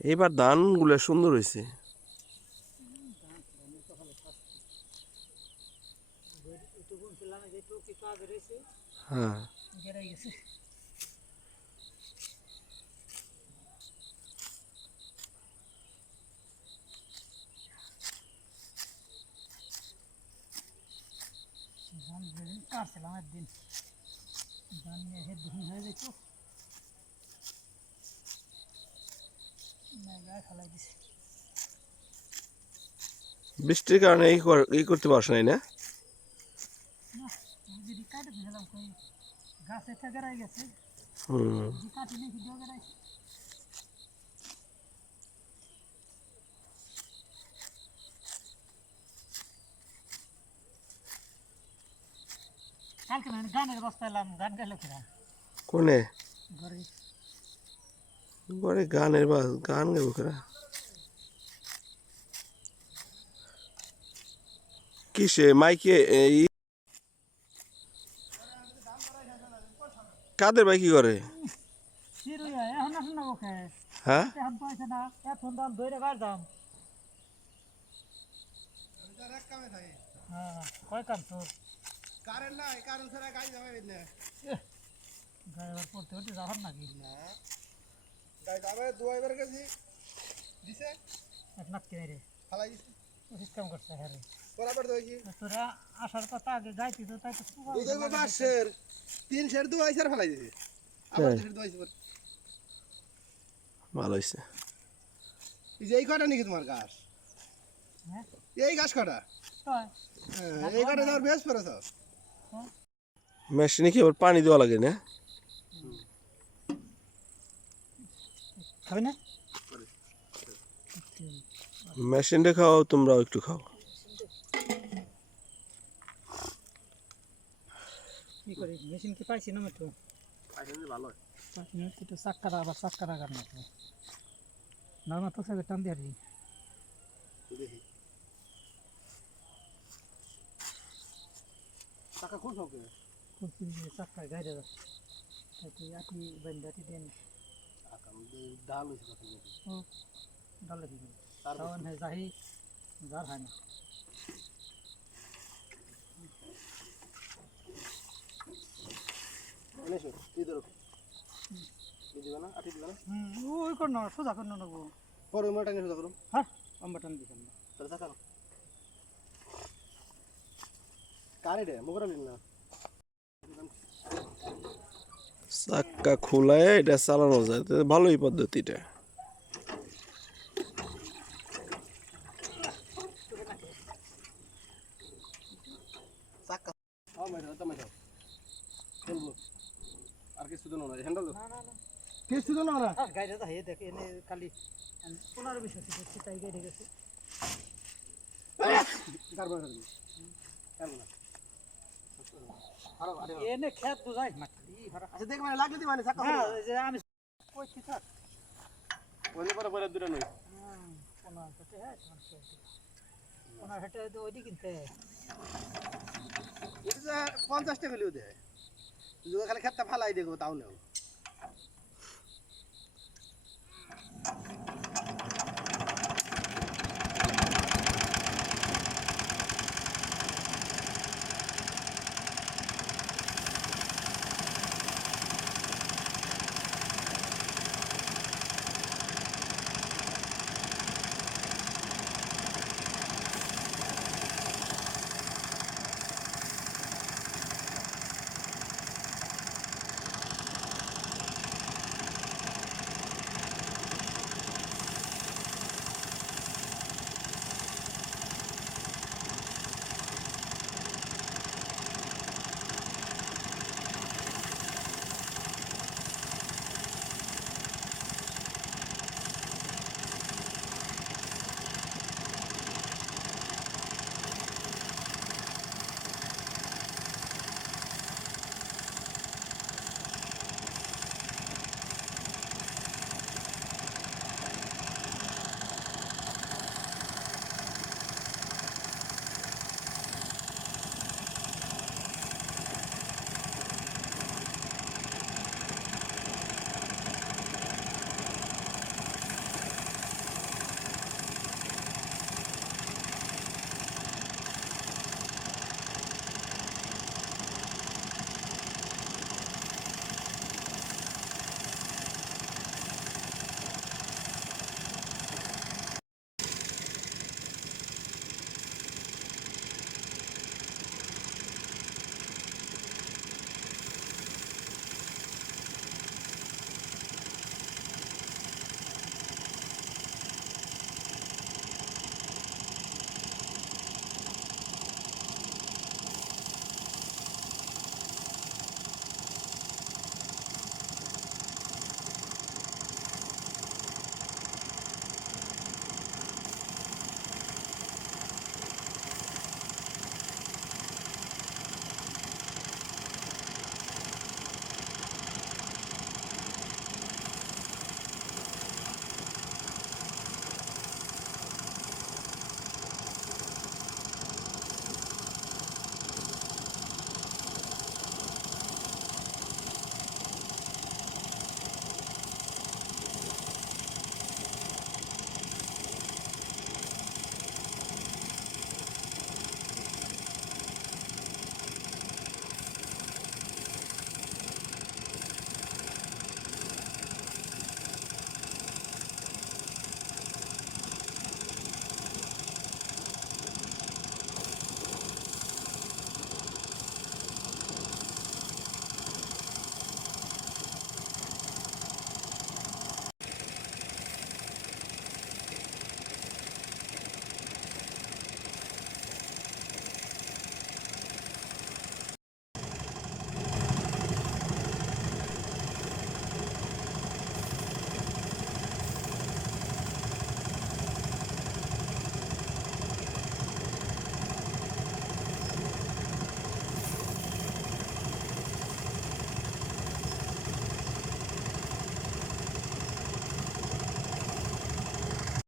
এবার ধানগুলো সুন্দর হয়েছে। হ্যাঁ, কাটছিলাম একদিন ধান নিয়ে এসে দুদিন হয়ে যেত গায়ে ফেলাই দিছে। বৃষ্টির কারণে এই করতে পারছ নাই না? না যদি কাটে দিয়েছিলাম কই গাছে গেড়াই গেছে হুম, যদি কাটি নিয়ে ভিডিও গেড়াইছে। কালকে মানে গানের বস্তা এলাম গান গেল কিনা কোনে ঘরে ঘরে গানের গান গাবো কারা? কিসে মাইকে এই কাদের ভাই কি করে? শিরুই এখন আসুন না ওকে হ্যাঁ, এখন পাইছে না এখন দাম ধরে গাছ দাম। হ্যাঁ কয় কাম তোর কারেন্ট নাই, কারেন্ট ছাড়া গাড়ি যাবে না। গায়ে এবার পড়তে উঠে যাবার নাকি গাড়ি যাবে দুইবার গেছি দিছে এক নাক কিনে রে ফালাই দিছে সিস্টেম করছে হ্যাঁ রে বরাবর দইছি তোরা আসার কথা আগে যাইতি তো তাই তো দুই বাসের তিন শের দুই আইসার ফালাই দিছে আবার দুই শের দুই আইছে ভালো হয়েছে। এই যে এই কটা নাকি তোমার গাছ হ্যাঁ এই গাছ কটা হয় এই কটা যাওয়ার বেশ পড়েছ মেশিনে কি আবার পানি দেওয়া লাগে না? খাবি না মেশিনটা খাও, তোমরাও একটু খাও। কি করি মেশিন কি পাইছি না একটু ভালো একটু চাক্কারা আবার চাক্কারা গান না না তো সে টান দিয়ে দেখি টাকা কোন সব চাক্কায় গাড়ি যাচ্ছে আটি বান্ধাটি দেন ডাল হয়েছে কথা ডালে দিবেন কারণ যাই যার হয় না এনেছো এই ধরো দিবে না আটি দিবে না ওই কর না সোজা কর না নেবো পরে মোটা নিয়ে সোজা করুন হ্যাঁ আমরা টান দিবেন না তাহলে টাকা কারে রে মোগরা নিন না চাক্কা খোলায় এটা চালানো যায়, তো ভালোই পদ্ধতিটা। চাকা মাইরা তো মাইরা চলবো আর কিছু তো না হ্যান্ডেল না না না কিছু তো না গাড়ি যা হে দেখে এনে খালি 15-20 হচ্ছে তাই গাড়ি গেছে কারবার করবি কারবার আরো আরে এনে খেত বুঝাই মাটি আচ্ছা দেখ মানে লাগলে দি মানে চাকা হ্যাঁ যে আমি কইছি থাক ওই পরে পরে দুটো নই কোন হেটে হ্যাঁ কোন হেটে তো ওইদি কিনতে এটা 50 টাকা লিও দে তুই খালি খেতটা ফালাই দেখো তাও নেও